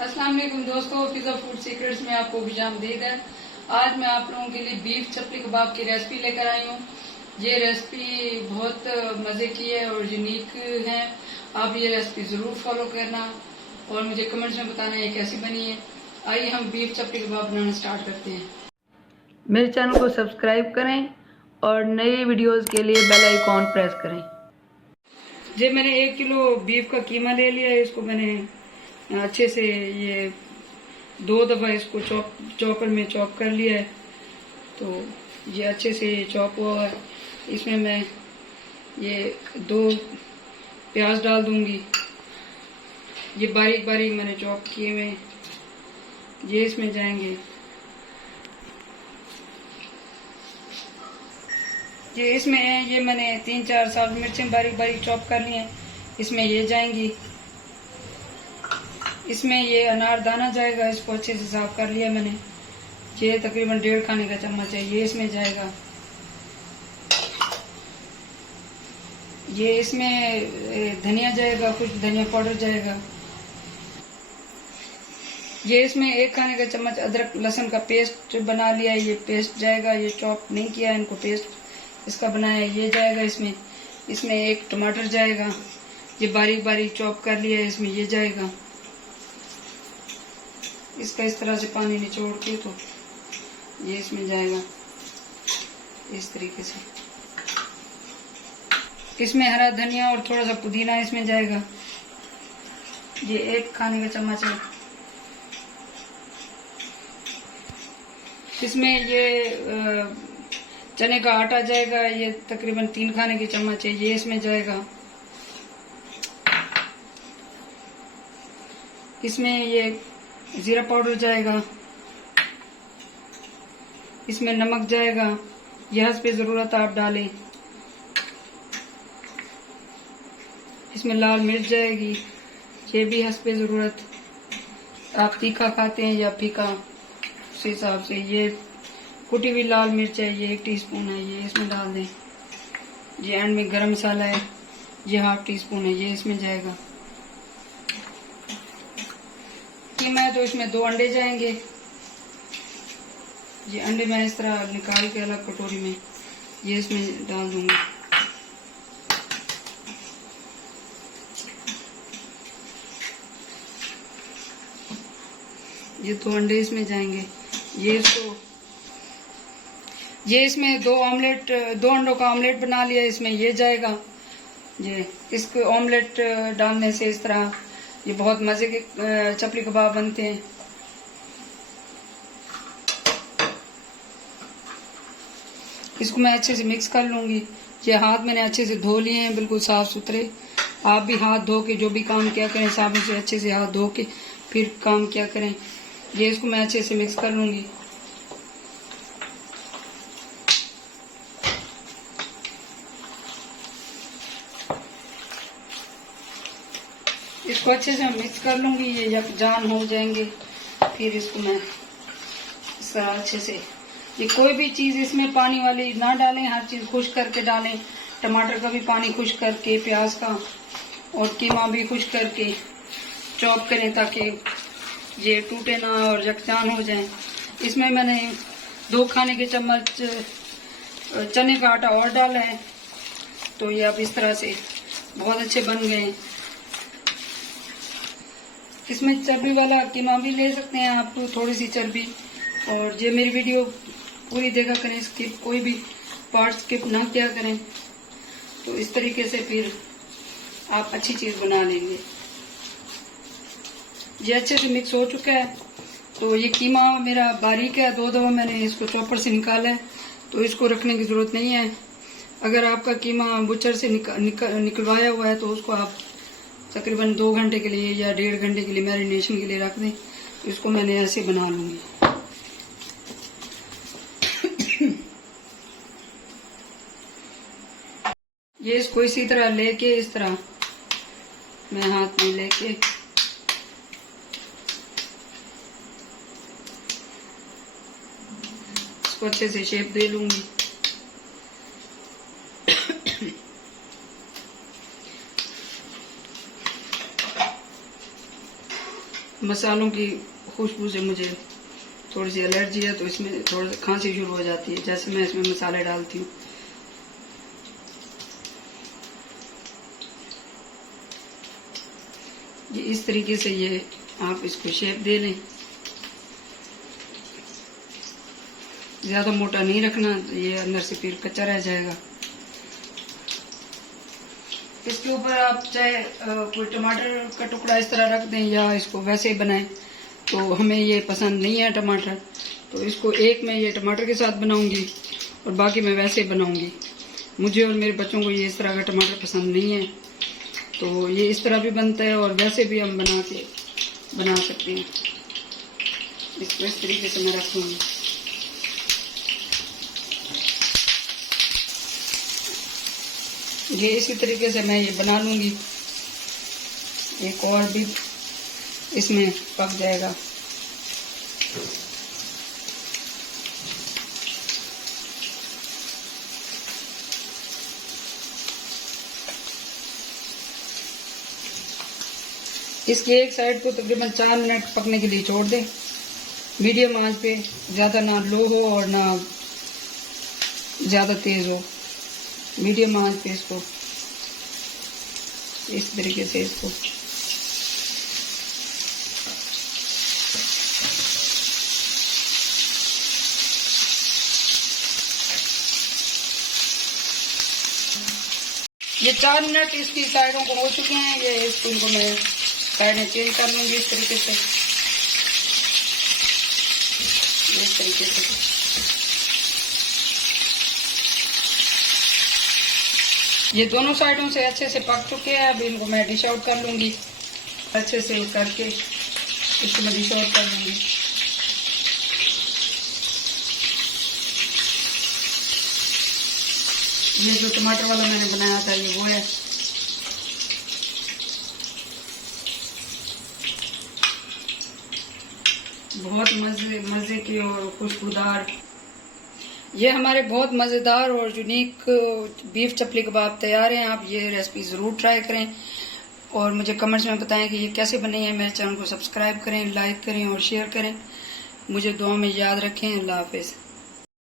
अस्सलाम वालेकुम दोस्तों, पिज़्ज़ा फूड सीक्रेट्स में आपको खुशामदीद है। आज मैं आप लोगों के लिए बीफ चपली कबाब की रेसिपी लेकर आई हूँ। ये रेसिपी बहुत मज़े की है और यूनिक है। आप ये रेसिपी ज़रूर फॉलो करना और मुझे कमेंट्स में बताना ये कैसी बनी है। आइए हम बीफ चपली कबाब बनाना स्टार्ट करते हैं। मेरे चैनल को सब्सक्राइब करें और नई वीडियोज़ के लिए बेल आइकॉन प्रेस करें। ये मैंने 1 किलो बीफ का कीमा ले लिया है। इसको मैंने अच्छे से ये 2 दफ़ा इसको चॉपर में चॉप कर लिया है। तो ये अच्छे से चॉप हुआ है। इसमें मैं ये 2 प्याज डाल दूंगी। ये बारीक बारीक मैंने चॉप किए हुए ये इसमें जाएंगे। ये इसमें ये मैंने 3-4 साबुत मिर्चें बारीक बारीक चॉप कर ली हैं। इसमें ये जाएंगी। इसमें ये अनारदाना जाएगा। इसको अच्छे से साफ कर लिया मैंने। ये तकरीबन 1.5 खाने का चम्मच है। ये इसमें जाएगा। ये इसमें धनिया जाएगा, कुछ धनिया पाउडर जाएगा। ये इसमें 1 खाने का चम्मच अदरक लहसुन का पेस्ट बना लिया है। ये पेस्ट जाएगा। ये चॉप नहीं किया इनको, पेस्ट इसका बनाया है। ये जाएगा इसमें। इसमें 1 टमाटर जाएगा। ये बारीक बारीक चॉप कर लिया है। इसमें ये जाएगा। इसका इस तरह से पानी निचोड़ के तो ये इसमें जाएगा इस तरीके से। इसमें हरा धनिया और थोड़ा सा पुदीना इसमें जाएगा। ये 1 खाने का चम्मच है। इसमें ये चने का आटा जाएगा। ये तकरीबन 3 खाने के चम्मच है। ये इसमें जाएगा। इसमें ये जीरा पाउडर जाएगा। इसमें नमक जाएगा। यह हस्बे ज़रूरत आप डालें। इसमें लाल मिर्च जाएगी। ये भी हस्बे ज़रूरत, आप तीखा खाते हैं या फीका उस हिसाब से। ये कुटी हुई लाल मिर्च है। ये 1 टीस्पून है। ये इसमें डाल दें। ये एंड में गरम मसाला है। ये 1/2 टीस्पून है। ये इसमें जाएगा। कीमा है तो इसमें 2 अंडे जाएंगे। ये अंडे मैं इस तरह निकाल के अलग कटोरी में ये इसमें डाल दूंगी। ये 2 अंडे इसमें जाएंगे। ये इसमें 2 अंडों का ऑमलेट बना लिया। इसमें ये जाएगा। ये इसको ऑमलेट डालने से इस तरह ये बहुत मजे के चपली कबाब बनते हैं। इसको मैं अच्छे से मिक्स कर लूंगी। ये हाथ मैंने अच्छे से धो लिए हैं, बिल्कुल साफ सुथरे। आप भी हाथ धो के जो भी काम किया करें, साबुन से अच्छे से हाथ धो के फिर काम किया करें। ये इसको मैं अच्छे से मिक्स कर लूंगी। इसको अच्छे से मिक्स कर लूंगी। ये यकजान हो जाएंगे। फिर इसको मैं इस तरह अच्छे से, ये कोई भी चीज इसमें पानी वाली ना डालें, हर चीज खुश करके डालें। टमाटर का भी पानी खुश करके, प्याज का और कीमा भी खुश करके चॉप करें ताकि ये टूटे ना और यकजान हो जाए। इसमें मैंने 2 खाने के चम्मच चने का आटा और डाला है। तो ये अब इस तरह से बहुत अच्छे बन गए। इसमें चर्बी वाला कीमा भी ले सकते हैं आप, थोड़ी सी चर्बी। और ये मेरी वीडियो पूरी देखा करें, स्किप कोई भी पार्ट स्किप ना किया करें। तो इस तरीके से फिर आप अच्छी चीज बना लेंगे। ये अच्छे से मिक्स हो चुका है। तो ये कीमा मेरा बारीक है। 2 दफा मैंने इसको चॉपर से निकाला है, तो इसको रखने की जरूरत नहीं है। अगर आपका कीमा बुचर से निकलवाया हुआ है तो उसको आप तकरीबन 2 घंटे के लिए या 1.5 घंटे के लिए मैरिनेशन के लिए रख दें। तो इसको मैंने ऐसे बना लूंगी। ये इसको इसी तरह लेके, इस तरह मैं हाथ में लेके इसको अच्छे से शेप दे लूंगी। मसालों की खुशबू से मुझे थोड़ी सी एलर्जी है, तो इसमें थोड़ी खांसी शुरू हो जाती है जैसे मैं इसमें मसाले डालती हूँ। ये इस तरीके से ये आप इसको शेप दे लें, ज्यादा मोटा नहीं रखना, ये अंदर से फिर कच्चा रह जाएगा। इसके ऊपर आप चाहे कोई टमाटर का टुकड़ा इस तरह रख दें या इसको वैसे ही बनाएं, तो हमें ये पसंद नहीं है टमाटर, तो इसको एक मैं ये टमाटर के साथ बनाऊंगी और बाकी मैं वैसे ही बनाऊंगी। मुझे और मेरे बच्चों को ये इस तरह का टमाटर पसंद नहीं है, तो ये इस तरह भी बनता है और वैसे भी हम बना सकते हैं। इसको इस तरीके से मैं रखूंगी। ये इसी तरीके से मैं ये बना लूंगी, एक और भी इसमें पक जाएगा। इसकी एक साइड को तकरीबन 4 मिनट पकने के लिए छोड़ दें, मीडियम आंच पे, ज्यादा ना लो हो और ना ज्यादा तेज हो, मीडियम आंच पे इसको इस तरीके से इसको ये 4 मिनट इसकी साइडों को हो चुके हैं। ये इसको इनको मैं साइडें चेंज कर लूंगी इस तरीके से, इस तरीके से। ये दोनों साइडों से अच्छे से पक चुके हैं। अब इनको मैं डिश आउट कर लूंगी, अच्छे से करके इसको मैं डिश आउट कर लूंगी। ये जो टमाटर वाला मैंने बनाया था ये वो है। बहुत मजे की और खुशबूदार, ये हमारे बहुत मज़ेदार और यूनिक बीफ चपली कबाब तैयार हैं। आप ये रेसिपी ज़रूर ट्राई करें और मुझे कमेंट्स में बताएं कि ये कैसे बनी है। मेरे चैनल को सब्सक्राइब करें, लाइक करें और शेयर करें। मुझे दुआ में याद रखें। अल्लाह हाफिज़।